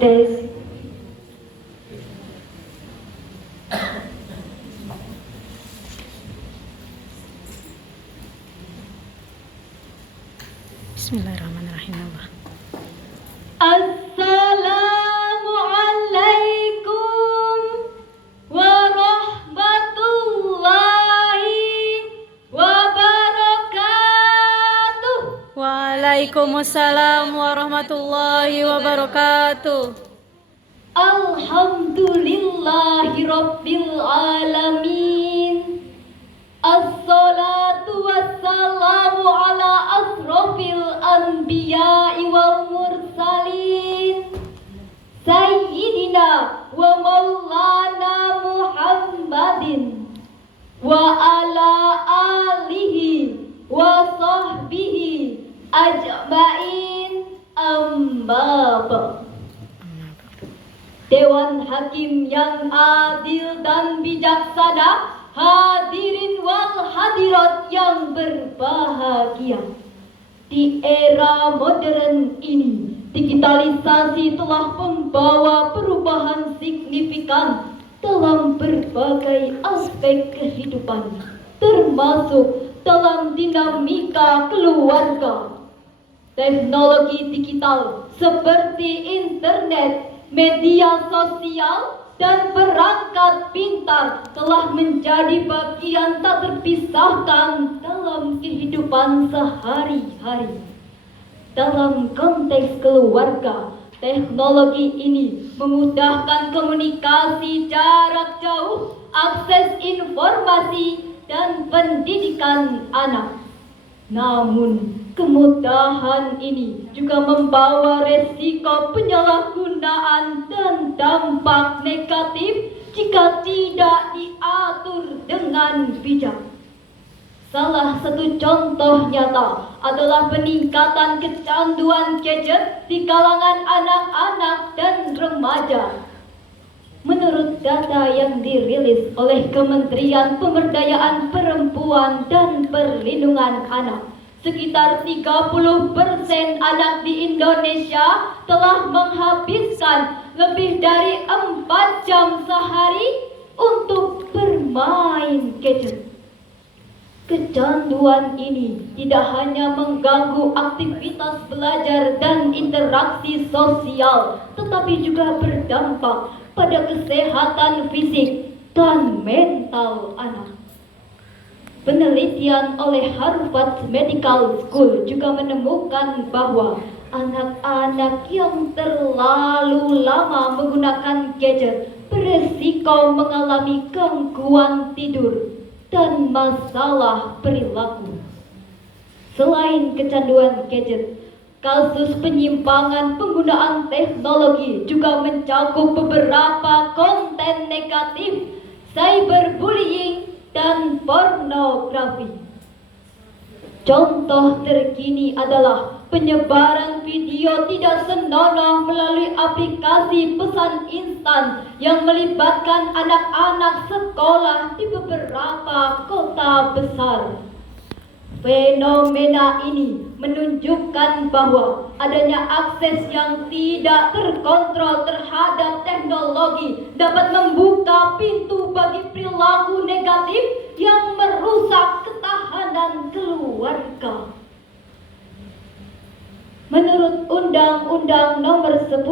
Des. Bismillahirrahmanirrahim. Assalamualaikum warahmatullahi wabarakatuh. Waalaikumsalam warahmatullahi wabarakatuh. Alhamdulillahi rabbil alamin. Assalatu wassalamu ala asrofil anbiya'i wal mursalin Sayyidina wa maulana Muhammadin wa ala alihi wa sahbihi ajma'in, amma ba'd. Dewan Hakim yang adil dan bijaksana, hadirin wal hadirat yang berbahagia. Di era modern ini, digitalisasi telah membawa perubahan signifikan dalam berbagai aspek kehidupan, termasuk dalam dinamika keluarga. Teknologi digital seperti internet, media sosial, dan perangkat pintar telah menjadi bagian tak terpisahkan dalam kehidupan sehari-hari. Dalam konteks keluarga, teknologi ini memudahkan komunikasi jarak jauh, akses informasi, dan pendidikan anak. Namun, kemudahan ini juga membawa resiko penyalahgunaan dan dampak negatif jika tidak diatur dengan bijak. Salah satu contoh nyata adalah peningkatan kecanduan gadget di kalangan anak-anak dan remaja. Menurut data yang dirilis oleh Kementerian Pemberdayaan Perempuan dan Perlindungan Anak, sekitar 30% anak di Indonesia telah menghabiskan lebih dari 4 jam sehari untuk bermain gadget. Kecanduan ini tidak hanya mengganggu aktivitas belajar dan interaksi sosial, tetapi juga berdampak pada kesehatan fisik dan mental anak. Penelitian oleh Harvard Medical School juga menemukan bahwa anak-anak yang terlalu lama menggunakan gadget beresiko mengalami gangguan tidur dan masalah perilaku. Selain kecanduan gadget, kasus penyimpangan penggunaan teknologi juga mencakup beberapa konten negatif, cyberbullying, dan pornografi. Contoh terkini adalah penyebaran video tidak senonoh melalui aplikasi pesan instan yang melibatkan anak-anak sekolah di beberapa kota besar. Fenomena ini menunjukkan bahwa adanya akses yang tidak terkontrol terhadap teknologi dapat membuka pintu bagi perilaku negatif yang merusak ketahanan keluarga. Menurut Undang-Undang Nomor 10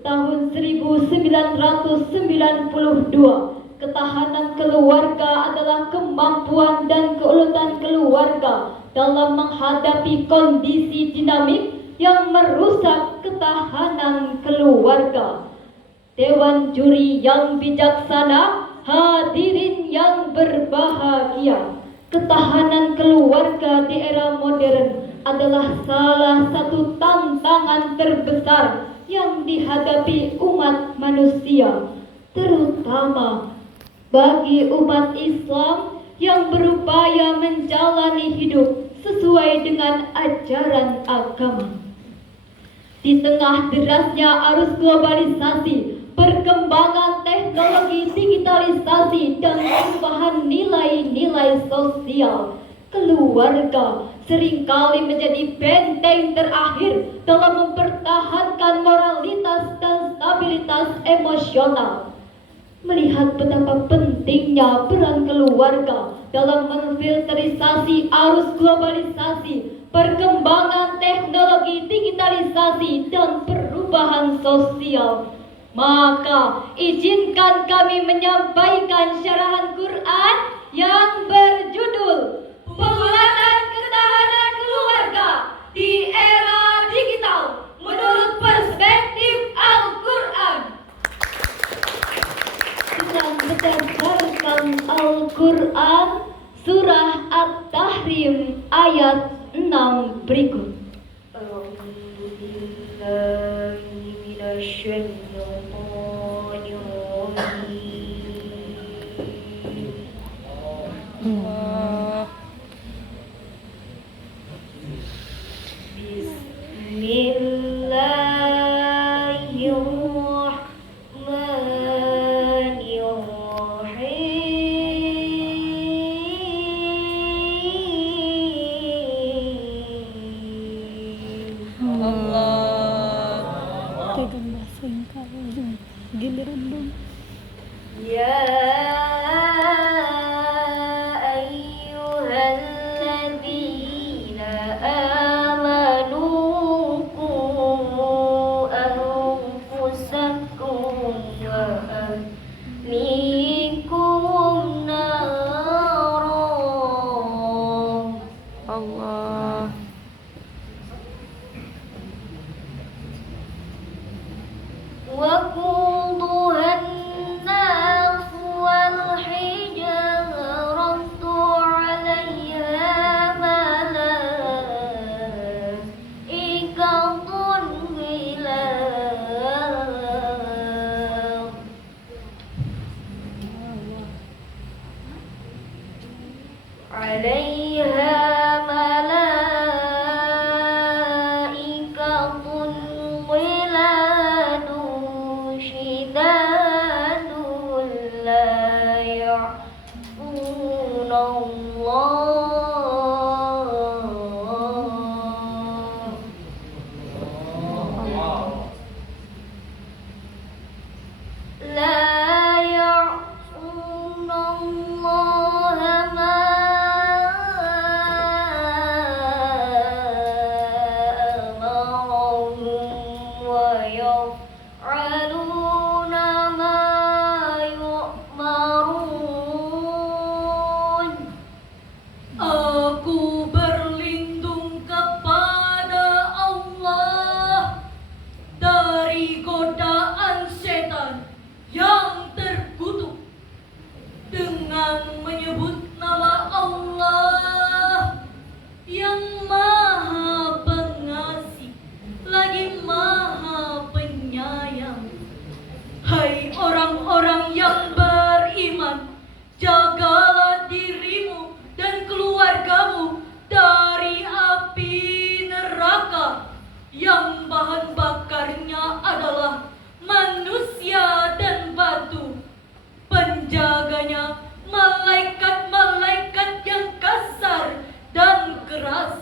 Tahun 1992, ketahanan keluarga adalah kemampuan dan keuletan keluarga dalam menghadapi kondisi dinamik yang merusak ketahanan keluarga. Dewan juri yang bijaksana, hadirin yang berbahagia, ketahanan keluarga di era modern adalah salah satu tantangan terbesar yang dihadapi umat manusia, terutama bagi umat Islam yang berupaya menjalani hidup sesuai dengan ajaran agama. Di tengah derasnya arus globalisasi, perkembangan teknologi digitalisasi, dan perubahan nilai-nilai sosial, keluarga seringkali menjadi benteng terakhir dalam mempertahankan moralitas dan emosional. Melihat betapa pentingnya peran keluarga dalam memfilterisasi arus globalisasi, perkembangan teknologi, digitalisasi, dan perubahan sosial, maka izinkan kami menyampaikan syarahan Quran yang berjudul Penguatan Ketahanan Keluarga di Era Digital menurut Perspektif Al-Quran. Dengan berdasarkan Al-Quran, Surah At-Tahrim ayat 6 berikut. Tegang bahasa yang kau giliran dong. Ya ayyuhalladzina amanu qu anfusakum wa ahlikum nara. Allah. وقودها الناس والحجارة عليها ملائكة غلاظ عليها ملائكة غلاظ شداد لا يعصون الله ما أمرهم ويفعلون ما يؤمرون. Aku berlindung kepada Allah dari godaan setan yang terkutuk dengan menyebut nama Allah yang Maha Pengasih lagi Maha Penyayang. Hai orang-orang yang beriman, jagalah dirimu dan keluargamu dari api neraka yang bahan bakarnya adalah manusia dan batu. Penjaganya malaikat-malaikat yang kasar dan keras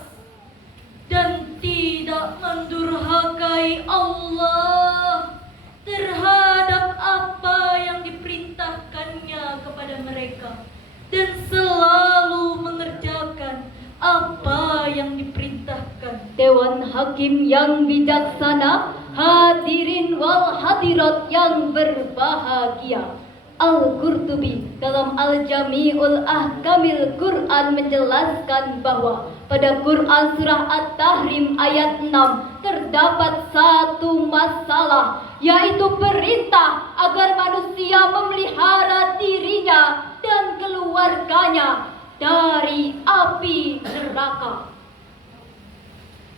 dan tidak mendurhakai Allah terhadap apa yang diperintahkannya kepada mereka dan selalu mengerjakan apa yang diperintahkan. Dewan Hakim yang bijaksana, hadirin wal hadirat yang berbahagia. Al-Qurtubi dalam Al-Jami'ul Ahkamil Quran menjelaskan bahwa pada Quran surah At-Tahrim ayat 6 terdapat satu masalah, yaitu perintah agar manusia memelihara dirinya dan keluarganya dari api neraka.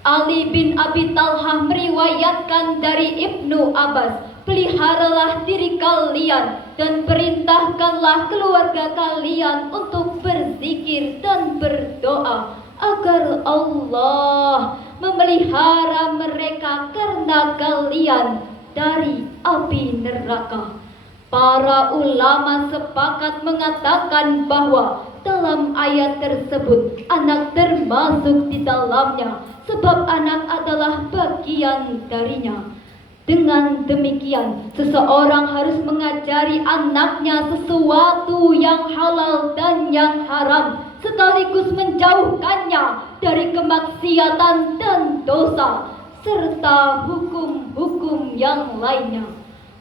Ali bin Abi Talhah meriwayatkan dari Ibnu Abbas, peliharalah diri kalian dan perintahkanlah keluarga kalian untuk berzikir dan berdoa agar Allah memelihara mereka karena kalian dari api neraka. Para ulama sepakat mengatakan bahwa dalam ayat tersebut anak termasuk di dalamnya, sebab anak adalah bagian darinya. Dengan demikian, seseorang harus mengajari anaknya sesuatu yang halal dan yang haram, sekaligus menjauhkannya dari kemaksiatan dan dosa, serta hukum-hukum yang lainnya.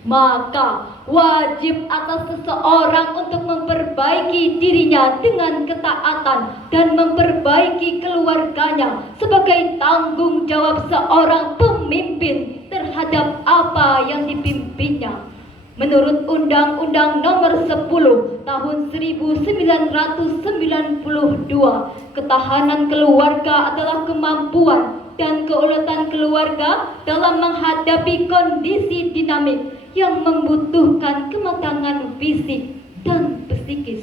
Maka wajib atas seseorang untuk memperbaiki dirinya dengan ketaatan dan memperbaiki keluarganya sebagai tanggung jawab seorang pemimpin terhadap apa yang dipimpinnya. Menurut Undang-Undang Nomor 10 Tahun 1992, ketahanan keluarga adalah kemampuan dan keuletan keluarga dalam menghadapi kondisi dinamik yang membutuhkan kematangan fisik dan psikis.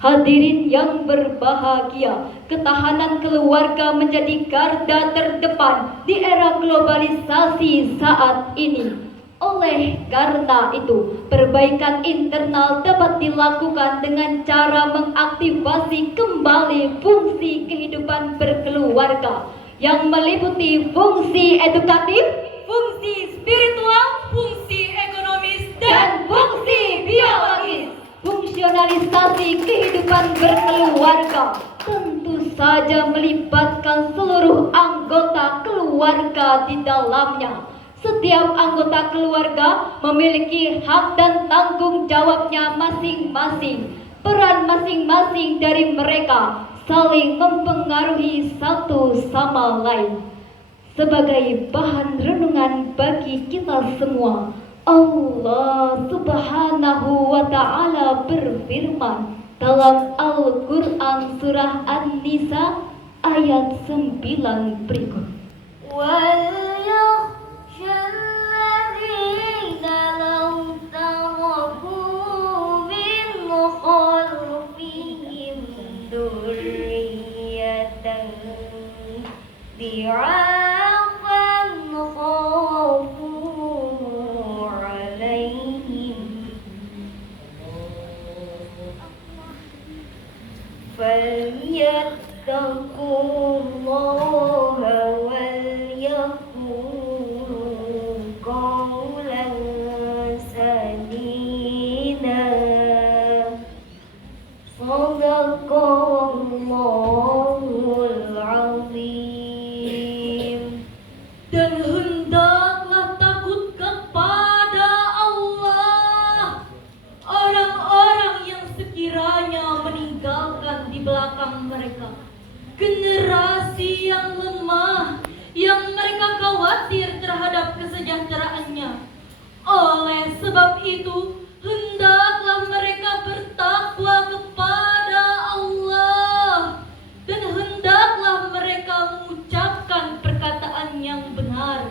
Hadirin yang berbahagia, ketahanan keluarga menjadi garda terdepan di era globalisasi saat ini. Oleh karena itu, perbaikan internal dapat dilakukan dengan cara mengaktifasi kembali fungsi kehidupan berkeluarga yang meliputi fungsi edukatif, fungsi spiritual, fungsi ekonomis, dan fungsi biologis. Fungsionalisasi kehidupan berkeluarga tentu saja melibatkan seluruh anggota keluarga di dalamnya. Setiap anggota keluarga memiliki hak dan tanggung jawabnya masing-masing. Peran masing-masing dari mereka saling mempengaruhi satu sama lain. Sebagai bahan renungan bagi kita semua, Allah Subhanahu wa Ta'ala berfirman dalam Al-Quran Surah An-Nisa ayat 9 berikut. وَلْيَخْشَ الَّذِينَ لَوْ تَرَكُوا مِنْ خَلْفِهِمْ ذُرِّيَّةً ضِعَافًا خَافُوا عَلَيْهِمْ فَلْيَتَّقُوا اللَّهَ وَلْيَقُولُوا قَوْلًا سَدِيدًا. Shadaqallahul Azim. Dan hendaklah takut kepada Allah orang-orang yang sekiranya meninggalkan di belakang mereka generasi yang lemah, yang mereka khawatir terhadap kesejahteraannya. Oleh sebab itu, hendaklah mereka bertakwa kepada Allah, dan hendaklah mereka mengucapkan perkataan yang benar.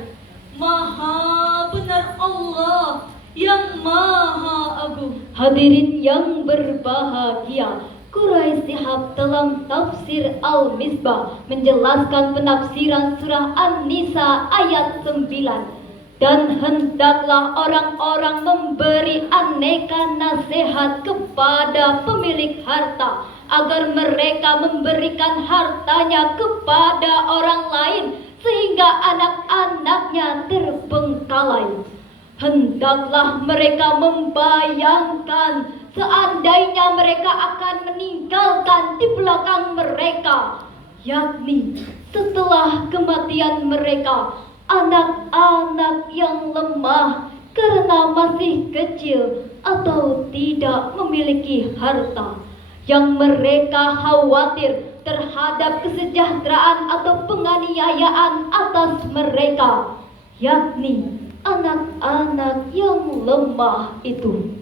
Maha benar Allah yang Maha Agung. Hadirin yang berbahagia, Quraisy Shihab dalam tafsir Al-Misbah menjelaskan penafsiran surah An-Nisa ayat 9. Dan hendaklah orang-orang memberi aneka nasihat kepada pemilik harta agar mereka memberikan hartanya kepada orang lain sehingga anak-anaknya terbengkalai. Hendaklah mereka membayangkan seandainya mereka akan meninggalkan di belakang mereka, yakni setelah kematian mereka, anak-anak yang lemah karena masih kecil atau tidak memiliki harta, yang mereka khawatir terhadap kesejahteraan atau penganiayaan atas mereka, yakni anak-anak yang lemah itu.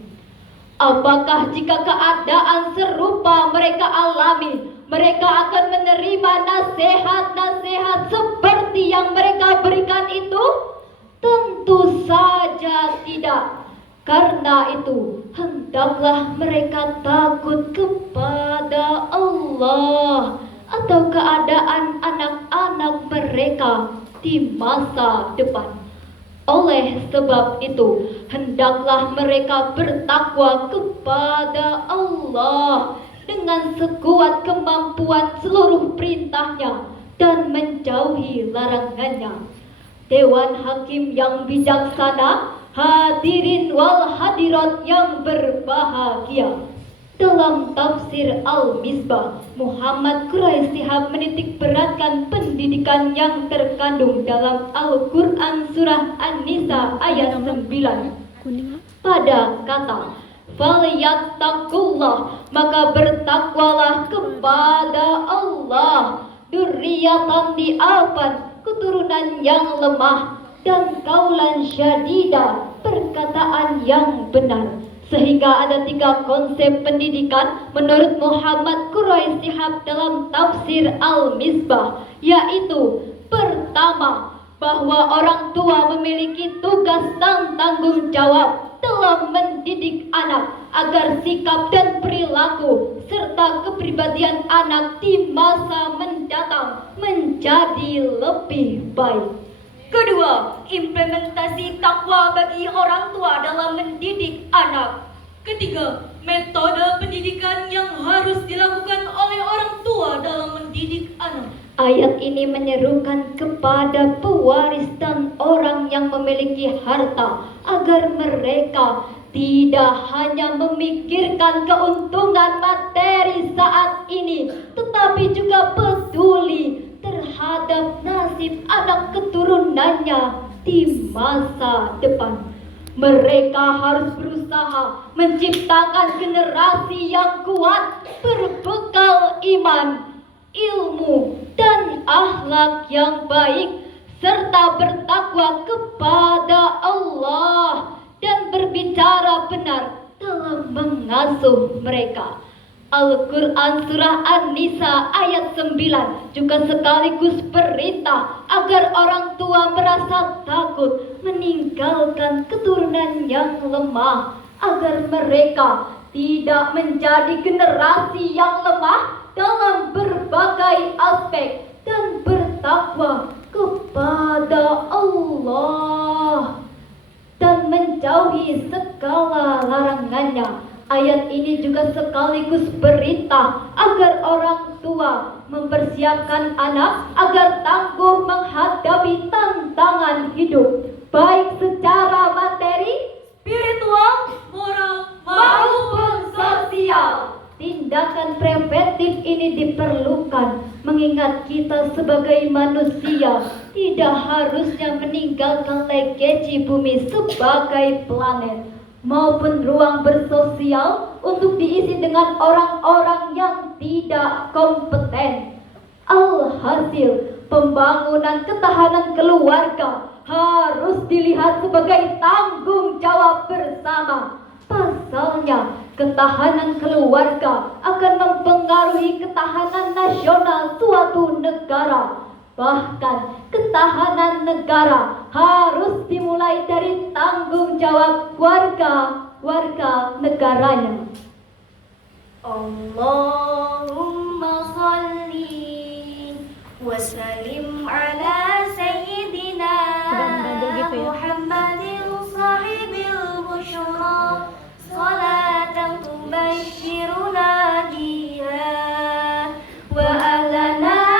Apakah jika keadaan serupa mereka alami, mereka akan menerima nasihat-nasihat seperti yang mereka berikan itu? Tentu saja tidak. Karena itu, hendaklah mereka takut kepada Allah atau keadaan anak-anak mereka di masa depan. Oleh sebab itu, hendaklah mereka bertakwa kepada Allah dengan sekuat kemampuan seluruh perintahnya dan menjauhi larangannya. Dewan Hakim yang bijaksana, hadirin wal hadirat yang berbahagia. Dalam tafsir Al-Misbah, Muhammad Quraisy Shihab menitik beratkan pendidikan yang terkandung dalam Al-Quran Surah An-Nisa ayat 9 Kuning. pada kata "Falyattaqullah", maka bertakwalah kepada Allah. Durriyatan di'afan, keturunan yang lemah, dan kaulan syadida, perkataan yang benar. Sehingga ada 3 konsep pendidikan menurut Muhammad Quraisy Shihab dalam tafsir Al-Misbah, yaitu pertama, bahwa orang tua memiliki tugas dan tanggung jawab dalam mendidik anak agar sikap dan perilaku serta kepribadian anak di masa mendatang menjadi lebih baik. Kedua, implementasi takwa bagi orang tua dalam mendidik anak. Ketiga, metode pendidikan yang harus dilakukan oleh orang tua dalam mendidik anak. Ayat ini menyerukan kepada pewaris dan orang yang memiliki harta agar mereka tidak hanya memikirkan keuntungan materi saat ini, tetapi juga peduli terhadap nasib anak keturunannya di masa depan. Mereka harus berusaha menciptakan generasi yang kuat, berbekal iman, ilmu, dan akhlak yang baik, serta bertakwa kepada Allah dan berbicara benar dalam mengasuh mereka. Al-Quran Surah An-Nisa ayat 9 juga sekaligus perintah agar orang tua merasa takut meninggalkan keturunan yang lemah, agar mereka tidak menjadi generasi yang lemah dalam berbagai aspek dan bertakwa kepada Allah dan menjauhi segala larangannya. Ayat ini juga sekaligus perintah agar orang tua mempersiapkan anak agar tangguh menghadapi tantangan hidup, baik secara materi, spiritual, moral, maupun sosial. Tindakan preventif ini diperlukan mengingat kita sebagai manusia tidak harusnya meninggalkan legasi bumi sebagai planet maupun ruang bersosial untuk diisi dengan orang-orang yang tidak kompeten. Alhasil, pembangunan ketahanan keluarga harus dilihat sebagai tanggung jawab bersama. Pasalnya, ketahanan keluarga akan mempengaruhi ketahanan nasional suatu negara. Bahkan ketahanan negara harus dimulai dari tanggung jawab warga negaranya. Allahumma salli wa sallim ala sayyidina Muhammadin sahibil busyra salatan tubashiruna biha wa ahlana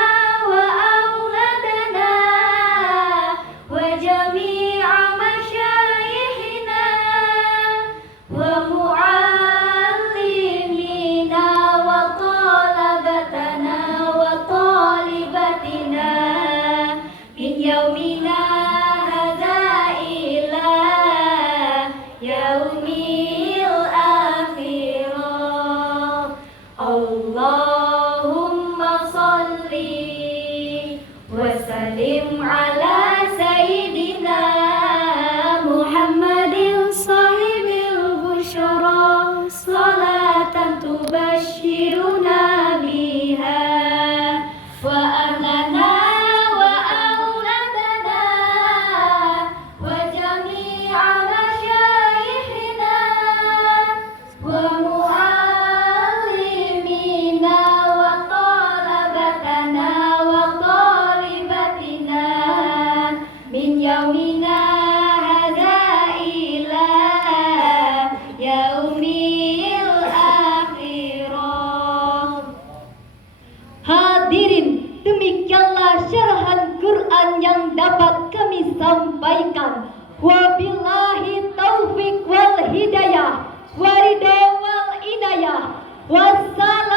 sampaikan. Wabillahi taufik wal hidayah, waridho wal inayah. Wassalam.